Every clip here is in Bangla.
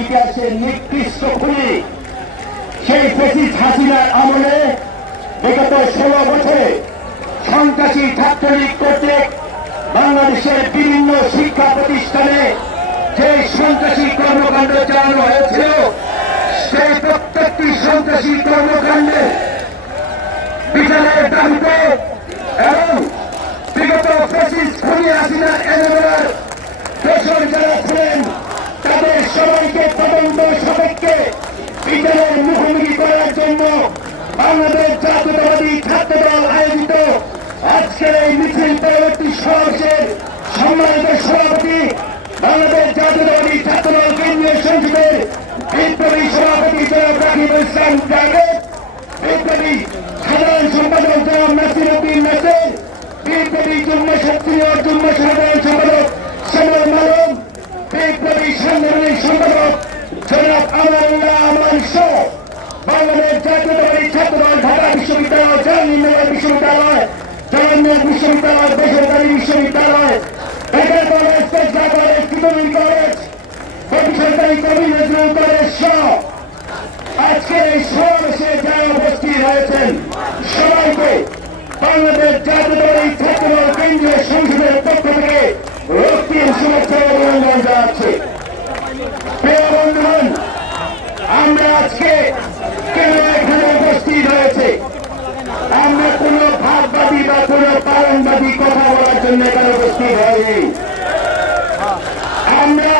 ইতিহাসের নিকৃষ্ট খুনি সেই ফ্যাসিস্ট হাসিনার আমলে বিগত 16 বছরে সন্ত্রাসী ছাত্রলীগ কর্তৃক বাংলাদেশের বিভিন্ন শিক্ষা প্রতিষ্ঠানে যে সন্ত্রাসী কর্মকাণ্ড চালানো হয়েছিল সেই প্রত্যেকটি সন্ত্রাসী কর্মকাণ্ডে বিচারের দাবিতে এবং বিগত ফ্যাসিস্ট খুনি হাসিনার এমএলএর দোষর যারা ছিলেন তাদের সবাইকে তদন্ত সাপেক্ষে বিচারের মুখোমুখি করার জন্য বাংলাদেশ জাতীয়তাবাদী ছাত্রদল আয়োজিত আজকের এই মিছিল পরবর্তী সমাবেশের সম্মানিত সভাপতি বাংলাদেশ জাতীয়তাবাদী ছাত্রদল কেন্দ্রীয় সংসদের বিপ্লবী সভাপতি জনাব রাকিবুল ইসলাম জাভেদ, বিপ্লবী সাধারণ সম্পাদক জনাব নাসির উদ্দিন নাসির, বিপ্লবী যুগ্ম সাধারণ সম্পাদক শ্যামল মালম, বিপ্লবী সাংগঠনিক সম্পাদক জনাব আমানুল্লাহ আমান সহ বাংলাদেশ জাতীয়তাবাদী ছাত্রদল ঢাকা বিশ্ববিদ্যালয়, জাহাঙ্গীরনগর বিশ্ববিদ্যালয়, জাহাঙ্গীরনগর বিশ্ববিদ্যালয়, বেসরকারি বিশ্ববিদ্যালয়, Dhaka college, Tejgaon college, Titumir college, বেসরকারি কবি নজরুল কলেজ সহ আজকের এই সমাবেশে যারা উপস্থিত হয়েছেন সবাইকে বাংলাদেশ জাতীয়তাবাদী ছাত্রদল কেন্দ্রীয় সংসদের পক্ষ থেকে রক্তিম শুভেচ্ছা ও অভিনন্দন জানাচ্ছি। প্রিয় বন্ধুগণ, আমরা আজকে কেন এখানে উপস্থিত হয়েছে? আমরা কোন ভাববাদী বা কোন পালনবাদী কথা বলার জন্য এখানে উপস্থিত হয়নি। আমরা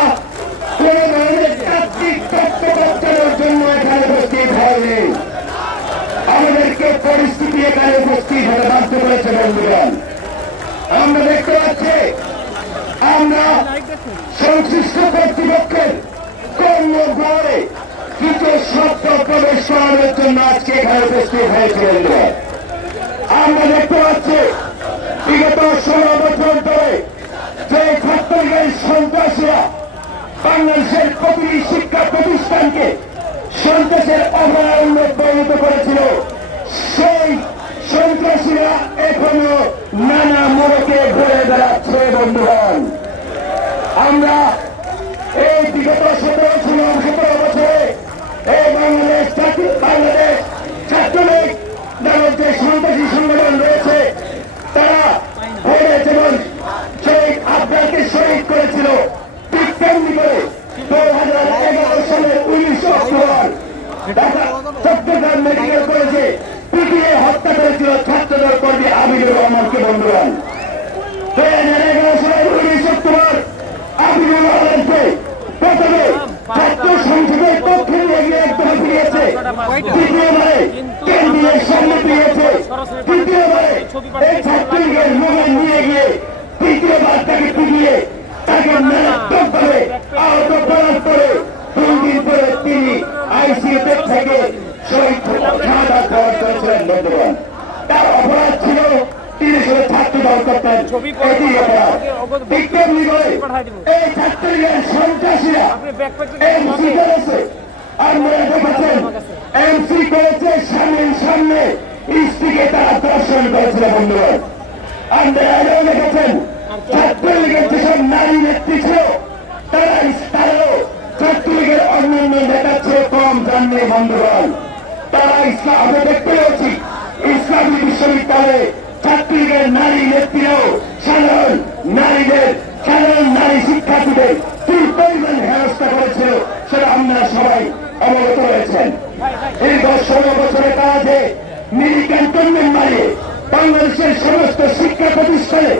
কোন ধরনের তাত্ত্বিক তত্ত্বকথনের জন্য এখানে উপস্থিত হয়নি। আমাদেরকে পরিস্থিতি এখানে উপস্থিত হতে বাধ্য করেছে। বন্ধুগণ, আমরা দেখতে পাচ্ছি আমরা সংশ্লিষ্ট কর্তৃপক্ষের কর্মঘরে কিছু শব্দ প্রবেশ করানোর জন্য আজকে এখানে উপস্থিত হয়েছে। আমরা দেখতে পাচ্ছি বিগত 16 বছর ধরে যে ছাত্রলীগের সন্ত্রাসীরা বাংলাদেশের প্রতিটি শিক্ষা প্রতিষ্ঠানকে সন্ত্রাসের অভয়ারণ্যে পরিণত করেছিল, সেই সন্ত্রাসীরা এখনো নানা মোড়কে ঘুরে বেড়াচ্ছে। বন্ধুগণ, আমরা এই বিগত 17 বছরে এই বাংলাদেশ ছাত্রলীগ নামক যে সন্ত্রাসী সংগঠন রয়েছে তারা ভোরে যেমন শহীদ আফগানকে শহীদ করেছিল, ঠিক তেমনি করে 2011 সালের 19 অক্টোবর চট্টগ্রাম মেডিকেল কলেজে পিটিয়ে হত্যা করেছিল ছাত্রদল কর্মী আবিদুর রহমানকে। বন্ধুগণ, 2011 সালের 19 অক্টোবর আবিদুর রহমানকে প্রথমে ছাত্র সংসদের পক্ষে নিয়ে গিয়ে একদম ফিরিয়েছে, দ্বিতীয়বারে কেন্দ্রের সামনে ফিরিয়েছে, তৃতীয়বারে এই ছাত্রলীগের মুখে নিয়ে গিয়ে তৃতীয়বার তাকে পিটিয়ে তাকে মারাত্মকভাবে আহত করার পরে 2 দিন পরে তিনি আইসিইউতে থেকে শহীদ শাহাদাত বরণ করেছিলেন। বন্ধুগণ, তার অপরাধ ছিল তিনি শুধু ছাত্রদল করতেন, এটি অপরাধ। ঠিক তেমনি করে এই ছাত্রলীগের সন্ত্রাসীরা এমসি করেছে, আপনারা দেখেছেন এমসি করেছে স্বামীর সামনে স্ত্রীকে তারা দর্শন করেছিল। বন্ধুগণ, আপনারা আগেও দেখেছেন ছাত্রলীগের যেসব নারী নেত্রী ছিল তারাও ছাত্রলীগের অন্যান্য নেতার চেয়ে কম জাননি। বন্ধুগণ, তারা আমরা দেখতে পেয়েছি ইসলামী বিশ্ববিদ্যালয়ে ছাত্রলীগের নারী নেত্রীরাও সাধারণ নারী শিক্ষার্থীদের কি পরিমাণ হেনস্থা করেছিল সেটা আপনারা সবাই অবগত রয়েছেন। দীর্ঘ 16 বছরের কাজে মিনি ক্যান্টনমেন্ট মারিয়ে বাংলাদেশের সমস্ত শিক্ষা প্রতিষ্ঠানে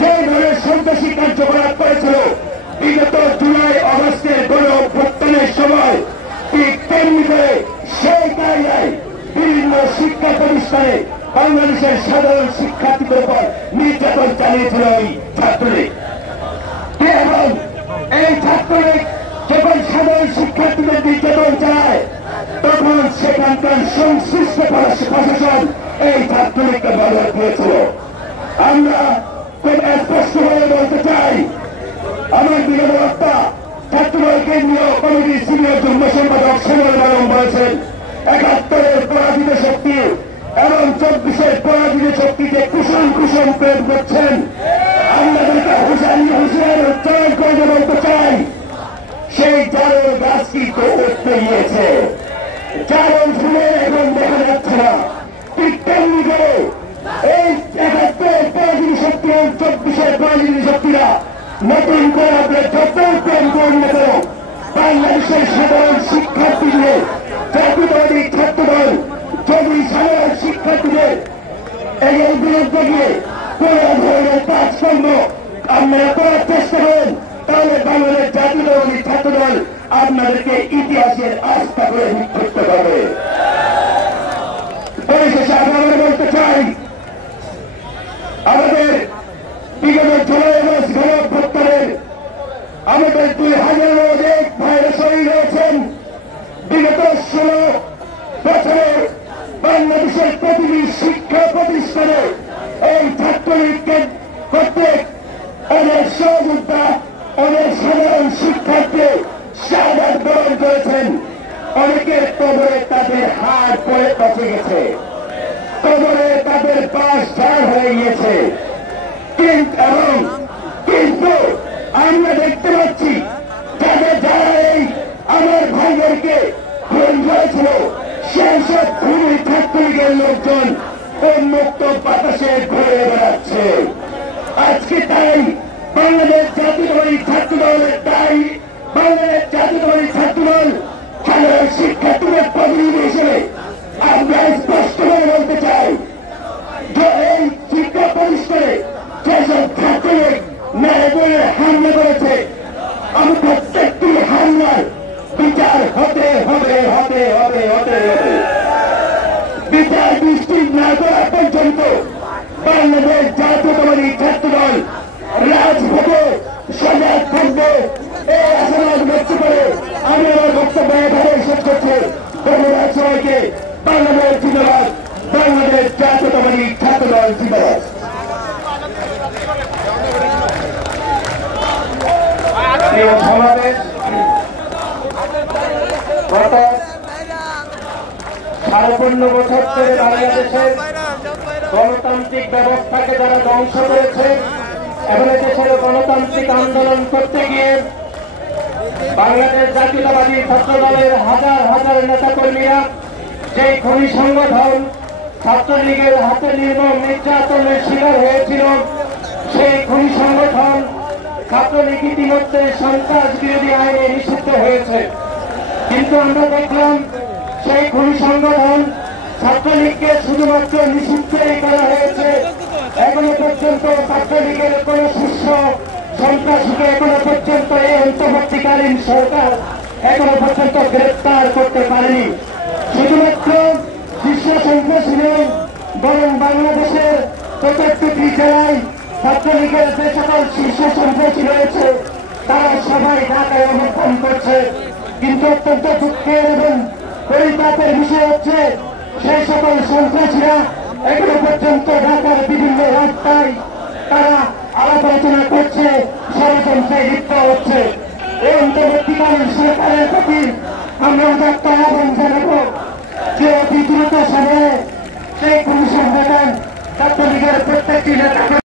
যে ধরনের সন্ত্রাসী কার্যকলাপ করেছিল বিগত জুলাই আগস্টের গণ অভ্যুত্থানের সময়, ঠিক তেমনি করে সেই কায়দায় বিভিন্ন শিক্ষা প্রতিষ্ঠানে বাংলাদেশের সাধারণ শিক্ষার্থীদের উপর নির্যাতন চালিয়েছিল এই ছাত্রলীগ। এবং এই ছাত্রলীগ যখন সাধারণ শিক্ষার্থীদের নির্যাতন চালায় তখন সেখানকার সংশ্লিষ্ট প্রশাসন এই ছাত্রলীগকে ব্যবহার করেছিল। আমরা খুব স্পষ্টভাবে বলতে চাই, আমার বিগত বক্তা ছাত্রদল কেন্দ্রীয় কমিটির সিনিয়র যুগ্ম সম্পাদক শ্যামল মালম বলেছেন 71-এর পরাজিত শক্তি এবং 24-এর পরাজিত শক্তিকে কুশল প্রয়োগ করছেন। আমরা তাদেরকে হুঁশিয়ারি উচ্চারণ করে বলতে চাই, সেই জারণ গাছ কি করতে গিয়েছে। জারণ শুনে এখন দেখা যাচ্ছে না। তেমনি করে এই 71 পরাজনী শক্তি এবং 24 পরাজনী শক্তিরা নতুন করে আপনার যত প্রেম করুন না কেন, বাংলাদেশের সাধারণ শিক্ষার্থীদের জাতীয়তাবাদী ছাত্রদল যদি সাধারণ শিক্ষার্থীদের এর বিরুদ্ধে গিয়ে কোন ধরনের কাজকর্ম আপনারা করার চেষ্টা করেন, তাহলে বাংলাদেশ জাতীয়তাবাদী ছাত্রদল আপনাদেরকে ইতিহাসের আস্থা করে নিক্ষিপ্ত করবে। পরিশেষে আমরা বলতে চাই, আমাদের বিগত জুলাই মাস গণঅভ্যুত্থানের আমাদের 2000 অধিক ভাইরা শহীদ হয়েছেন। বিগত 16 বছরে বাংলাদেশের প্রতিটি শিক্ষা প্রতিষ্ঠানে এই ছাত্রলীগকে প্রত্যেক অনেক সহযোদ্ধা, অনেক সাধারণ শিক্ষার্থী শাহাদাত বরণ করেছেন। অনেকের কবরে তাদের হাত পড়ে পচে গেছে, কবরে তাদের পাশ ঝাড় হয়ে গিয়েছে। কিন্তু আমরা দেখতে পাচ্ছি যারা এই আমার ভাইদেরকে খুন করেছিল, সেই সব খুনি ছাত্রলীগের লোকজন উন্মুক্ত বাতাসে ঘুরে বেড়াচ্ছে। আজকে তাই বাংলাদেশ জাতীয়তাবাদী ছাত্রদলের বাংলাদেশ জাতীয়তাবাদী ছাত্রদল সাধারণ শিক্ষার্থীদের প্রতিনিধি হিসেবে আমরা স্পষ্টভাবে বলতে চাই যে এই শিক্ষা প্রতিষ্ঠানে যেসব ছাত্রলীগ ন্যায়বলের হামলা করেছে, আমি প্রত্যেকটি হামলার বিচার হতে হবে। বিচার নিশ্চিত না করা পর্যন্ত বাংলাদেশ জাতীয়তাবাদী ছাত্রদল রাজপথে সজাগ থাকবে। এই আশাবাদ ব্যক্ত করে আমি আমার বক্তব্য এভাবে শেষ করছি। ধন্যবাদ সবাইকে। বাংলাদেশ জিন্দাবাদ, বাংলাদেশ জাতীয়তাবাদী ছাত্রদল জিন্দাবাদ। সমাবেশ গত 55 বছর ধরে বাংলাদেশের গণতান্ত্রিক ব্যবস্থাকে যারা ধ্বংস করেছে, এখন দেশের গণতান্ত্রিক আন্দোলন করতে গিয়ে বাংলাদেশ জাতীয়তাবাদী ছাত্রদলের হাজার হাজার নেতাকর্মীরা যে খুনি সংগঠন ছাত্রলীগের হাতে নির্মম নির্যাতনের শিকার হয়েছিল, সেই খুনি সংগঠন ছাত্রলীগ ইতিমধ্যে সন্ত্রাস বিরোধী আইনে নিষিদ্ধ হয়েছে। কিন্তু আমরা দেখলাম সেই খুনি সংগঠন ছাত্রলীগকে শুধুমাত্র নিষিদ্ধই করা হয়েছে। এখনো পর্যন্ত ছাত্রলীগের কোন শীর্ষ সন্ত্রাসীকে এখনো পর্যন্ত এই অন্তর্বর্তীকালীন সরকার এখনো পর্যন্ত গ্রেপ্তার করতে পারেনি। শুধুমাত্র শীর্ষ সন্ত্রাসী নেই, বরং বাংলাদেশের প্রত্যেকটি জেলায় ছাত্রলীগের যে সকল শীর্ষ সন্ত্রাসী রয়েছে তারা সবাই ঢাকায় অবস্থান করছে। কিন্তু অত্যন্ত দুঃখের এবং পরিতাপের বিষয় হচ্ছে সেই সকল সন্ত্রাসীরা এখনো পর্যন্ত ঢাকার বিভিন্ন রাস্তায় তারা আলাপ আলোচনা করছে, ষড়যন্ত্রে লিপ্ত হচ্ছে। এই অন্তর্বর্তীকালীন সরকারের প্রতি আমরা একটা আহ্বান জানাবো যে অতি দ্রুত সময়ে সেই খুনি সংগঠন ছাত্রলীগের প্রত্যেকটি নেতা